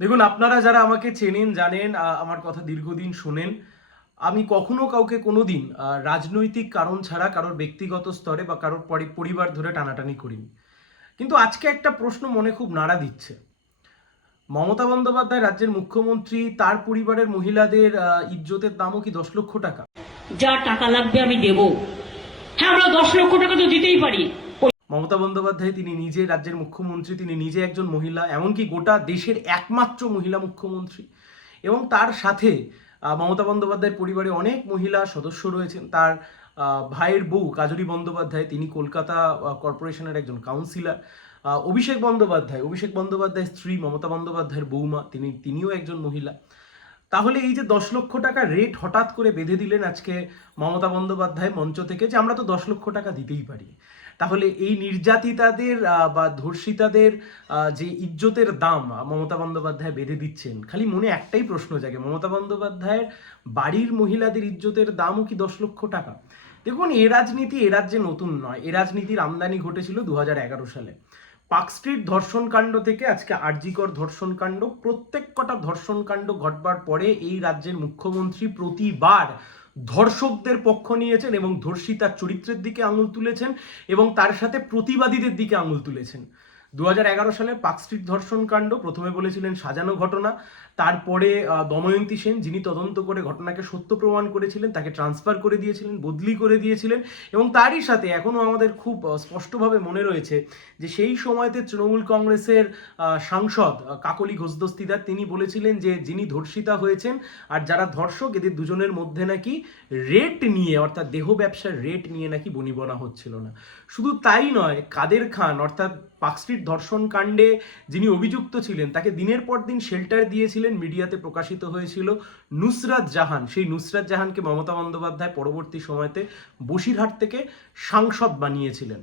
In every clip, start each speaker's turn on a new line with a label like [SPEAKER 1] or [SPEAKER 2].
[SPEAKER 1] দেখুন আপনারা যারা আমাকে চেনেন জানেন আমার কথা দীর্ঘদিন শোনেন আমি কখনো কাউকে কোনোদিন আহ, রাজনৈতিক কারণ ছাড়া কারোর ব্যক্তিগত স্তরে বা কারোর পরি- পরিবার ধরে টানাটানি করিনি। কিন্তু আজকে একটা প্রশ্ন মনে খুব নাড়া দিচ্ছে। মমতা বন্দ্যোপাধ্যায় রাজ্যের মুখ্যমন্ত্রী তার পরিবারের মহিলাদের ইজ্জতের দামও কি দশ লক্ষ টাকা?
[SPEAKER 2] যা টাকা লাগবে আমি দেব। হ্যাঁ আমরা দশ লক্ষ টাকা তো দিতেই পারি।
[SPEAKER 1] মমতা বন্দ্যোপাধ্যায় তিনি নিজে, রাজ্যের মুখ্যমন্ত্রী, তিনি নিজে একজন মহিলা, এমনকি গোটা দেশের একমাত্র মহিলা মুখ্যমন্ত্রী। এবং তার সাথে মমতা বন্দ্যোপাধ্যায়ের পরিবারে অনেক মহিলা সদস্য রয়েছেন। তার ভাইয়ের বউ কাজরি বন্দ্যোপাধ্যায়, তিনি কলকাতা কর্পোরেশনের একজন কাউন্সিলর। অভিষেক বন্দ্যোপাধ্যায়, অভিষেক বন্দ্যোপাধ্যায়ের স্ত্রী মমতা বন্দ্যোপাধ্যায়ের বৌমা তিনি, তিনিও একজন মহিলা। তাহলে এই যে দশ লক্ষ টাকা রেট হঠাৎ করে বেঁধে দিলেন আজকে মমতা বন্দ্যোপাধ্যায় মঞ্চ থেকে যে আমরা তো দশ লক্ষ টাকা দিতেই পারি। তাহলে এই নির্যাতিতাদের বা ধর্ষিতাদের যে ইজ্জতের দাম মমতা বন্দ্যোপাধ্যায় বেঁধে দিচ্ছেন, খালি মনে একটাই প্রশ্ন জাগে, মমতা বন্দ্যোপাধ্যায়ের বাড়ির মহিলাদের ইজ্জতের দামও কি দশ লক্ষ টাকা? দেখুন, এ রাজনীতি এ রাজ্যে নতুন নয়, এ রাজনীতির আমদানি ঘটেছিল দু হাজার এগারো সালে। পার্ক স্ট্রিট ধর্ষণ কাণ্ড থেকে আজকে আরজিকর ধর্ষণকাণ্ড প্রত্যেক কটা ধর্ষণকাণ্ড ঘটবার পরে এই রাজ্যের মুখ্যমন্ত্রী প্রতিবার ধর্ষকদের পক্ষ নিয়েছেন এবং ধর্ষিতার চরিত্রের দিকে আঙুল তুলেছেন এবং তার সাথে প্রতিবাদীদের দিকে আঙুল তুলেছেন। দু হাজার এগারো সালে পার্ক স্ট্রিট ধর্ষণ কাণ্ড, প্রথমে বলেছিলেন সাজানো ঘটনা। তারপরে দময়ন্তী সেন, যিনি তদন্ত করে ঘটনাকে সত্য প্রমাণ করেছিলেন, তাকে ট্রান্সফার করে দিয়েছিলেন, বদলি করে দিয়েছিলেন এবং তারই সাথে এখনও আমাদের খুব স্পষ্টভাবে মনে রয়েছে যে সেই সময়তে তৃণমূল কংগ্রেসের সাংসদ কাকলি ঘোষদস্তিদার, তিনি বলেছিলেন যে যিনি ধর্ষিতা হয়েছেন আর যারা ধর্ষক, এদের দুজনের মধ্যে নাকি রেট নিয়ে, অর্থাৎ দেহ ব্যবসার রেট নিয়ে নাকি বনিবনা হচ্ছিল না। শুধু তাই নয়, কাদের খান, অর্থাৎ পার্কস্ট্রিট ধর্ষণ কাণ্ডে যিনি অভিযুক্ত ছিলেন, তাকে দিনের পর দিন শেল্টার দিয়েছিলেন, মিডিয়াতে প্রকাশিত হয়েছিল নুসরাত জাহান। সেই নুসরাত জাহানকে মমতা বন্দ্যোপাধ্যায় পরবর্তী সময়তে বসিরহাট থেকে সাংসদ বানিয়েছিলেন।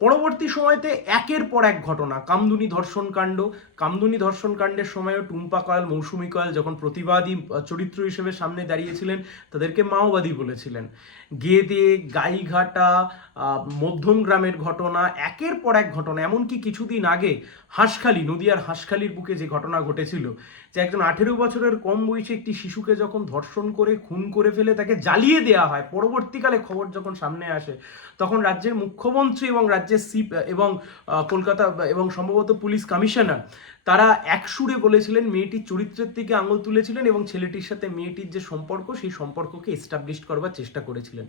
[SPEAKER 1] পরবর্তী সময়তে একের পর এক ঘটনা। কামদুনি ধর্ষণ কাণ্ড। কামদুনি ধর্ষণ কাণ্ডের সময়ও টুম্পা কয়াল, মৌসুমি কয়াল যখন প্রতিবাদী চরিত্র হিসেবে সামনে দাঁড়িয়েছিলেন, তাদেরকে মাওবাদী বলেছিলেন। গেদে, গাইঘাটা মধ্যম গ্রামের ঘটনা, একের পর এক ঘটনা, এমনকি কিছুদিন আগে হাঁসখালি, নদিয়ার হাঁসখালির বুকে যে ঘটনা ঘটেছিল, যে একজন আঠেরো বছরের কম বয়সী একটি শিশুকে যখন ধর্ষণ করে, খুন করে ফেলে, তাকে জ্বালিয়ে দেওয়া হয়, পরবর্তীকালে খবর যখন সামনে আসে, তখন রাজ্যের মুখ্যমন্ত্রী এবং রাজ্যের সিপ এবং কলকাতা এবং সম্ভবত পুলিশ কমিশনার, তারা একসুরে বলেছিলেন মেয়েটির চরিত্রের দিকে আঙুল তুলেছিলেন এবং ছেলেটির সাথে মেয়েটির যে সম্পর্ক, সেই সম্পর্ককে এস্টাবলিশ করবার চেষ্টা করেছিলেন।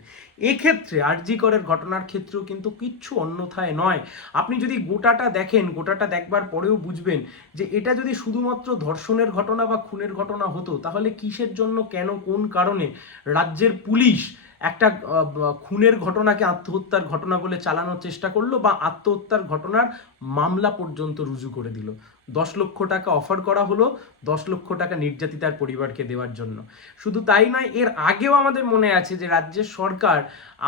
[SPEAKER 1] এক্ষেত্রে আরজি করের ঘটনার ক্ষেত্রেও কিন্তু কিচ্ছু অন্যথায় নয়। আপনি যদি গোটাটা দেখেন, গোটাটা দেখবার পরেও বুঝবেন যে এটা যদি শুধুমাত্র ধর্ষণের ঘটনা বা খুনের ঘটনা হতো, তাহলে কিসের জন্য, কেন, কোন কারণে রাজ্যের পুলিশ একটা খুনের ঘটনাকে আত্মহত্যার ঘটনা বলে চালানোর চেষ্টা করল বা আত্মহত্যার ঘটনার মামলা পর্যন্ত রুজু করে দিল। দশ লক্ষ টাকা অফার করা হলো, দশ লক্ষ টাকা নির্যাতিতার পরিবারকে দেওয়ার জন্য। শুধু তাই নয়, এর আগেও আমাদের মনে আছে যে রাজ্যের সরকার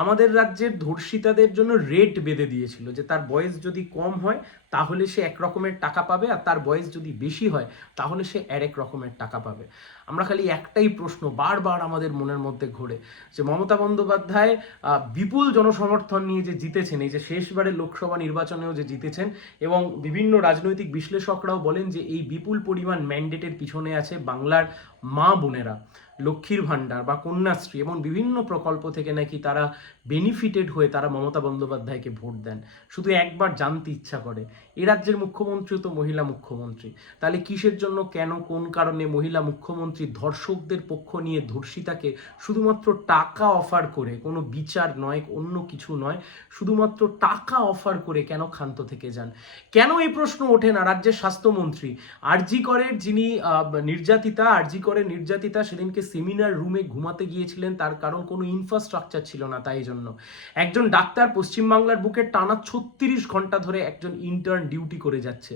[SPEAKER 1] আমাদের রাজ্যের ধর্ষিতাদের জন্য রেট বেঁধে দিয়েছিল যে তার বয়স যদি কম হয়, তাহলে সে এক রকমের টাকা পাবে আর তার বয়স যদি বেশি হয়, তাহলে সে এক রকমের টাকা পাবে। আমরা খালি একটাই প্রশ্ন বারবার আমাদের মনের মধ্যে ঘোরে যে মমতা বন্দ্যোপাধ্যায় বিপুল জনসমর্থন নিয়ে যে জিতেছেন, এই যে শেষবারের লোকসভা নির্বাচনেও যে জিতেছেন এবং বিভিন্ন রাজনৈতিক বিশ্লেষকরাও বলেন যে এই বিপুল পরিমাণ ম্যান্ডেটের পিছনে আছে বাংলার মা বোনেরা, লক্ষ্মীর ভাণ্ডার বা কন্যাশ্রী এবং বিভিন্ন প্রকল্প থেকে নাকি তারা বেনিফিটেড হয়ে তারা মমতা বন্দ্যোপাধ্যায়কে ভোট দেন। শুধু একবার জানতে ইচ্ছা করে। এ রাজ্যের মুখ্যমন্ত্রী তো মহিলা মুখ্যমন্ত্রী। তাহলে কিসের জন্য, কেন, কোন কারণে মহিলা মুখ্যমন্ত্রী ধর্ষকদের পক্ষ নিয়ে ধর্ষিতাকে শুধুমাত্র টাকা অফার করে, কোনো বিচার নয়, অন্য কিছু নয়, শুধুমাত্র টাকা অফার করে কেন ক্ষান্ত থেকে যান? কেন এই প্রশ্ন ওঠে না রাজ্যের স্বাস্থ্যমন্ত্রী? আরজি করের যিনি নির্যাতিতা, আরজি করের নির্যাতিতা সেদিনকে সেমিনার রুমে ঘুমাতে গিয়েছিলেন, তার কারণ কোনো ইনফ্রাস্ট্রাকচার ছিল না তাই জন্য। একজন ডাক্তার পশ্চিমবাংলার বুকে টানা ছত্রিশ ঘণ্টা ধরে একজন ইন্টার্ন ডিউটি করে যাচ্ছে।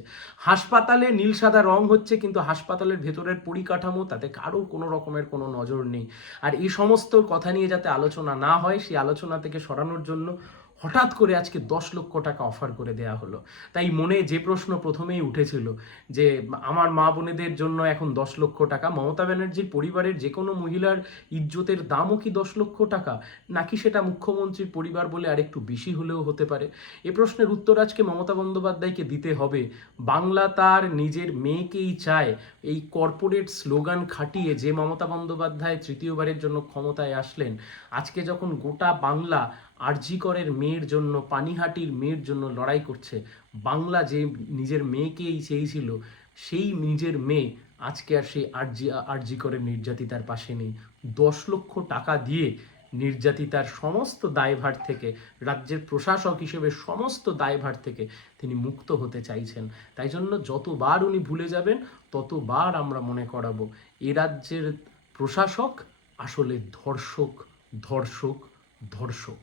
[SPEAKER 1] হাসপাতালে নীল সাদা রং হচ্ছে, কিন্তু হাসপাতালের ভেতরের পরিকাঠামো, তাতে কারও কোনো রকমের কোনো নজর নেই। আর এই সমস্ত কথা নিয়ে যাতে আলোচনা না হয়, সেই আলোচনা থেকে সরানোর জন্য হঠাৎ করে আজকে দশ লক্ষ টাকা অফার করে দেয়া হলো। তাই মনে যে প্রশ্ন প্রথমেই উঠেছিল যে, আমার মা বোনেদের জন্য এখন দশ লক্ষ টাকা, মমতা ব্যানার্জির পরিবারের যে কোনো মহিলার ইজ্জতের দামও কি দশ লক্ষ টাকা? নাকি সেটা মুখ্যমন্ত্রীর পরিবার বলে আরেকটু বেশি হলেও হতে পারে? এ প্রশ্নের উত্তর আজকে মমতা বন্দ্যোপাধ্যায়কে দিতে হবে। বাংলা তার নিজের মেয়েকেই চায় এই কর্পোরেট স্লোগান খাটিয়ে যে মমতা বন্দ্যোপাধ্যায় তৃতীয়বারের জন্য ক্ষমতায় আসলেন। আজকে যখন গোটা বাংলা আরজিকরের মেয়ের জন্য, পানিহাটির মেয়ের জন্য লড়াই করছে। বাংলা যে নিজের মেয়েকেই চেয়েছিল সেই নিজের মেয়ে আজকে আর সেই আর্জি, আরজি করে নির্যাতিতার পাশে নেই। দশ লক্ষ টাকা দিয়ে নির্যাতিতার সমস্ত দায়ভার থেকে, রাজ্যের প্রশাসক হিসেবে সমস্ত দায়ভার থেকে তিনি মুক্ত হতে চাইছেন। তাই জন্য যতবার উনি ভুলে যাবেন, ততবার আমরা মনে করাবো, এ রাজ্যের প্রশাসক আসলে ধর্ষক ধর্ষক ধর্ষক।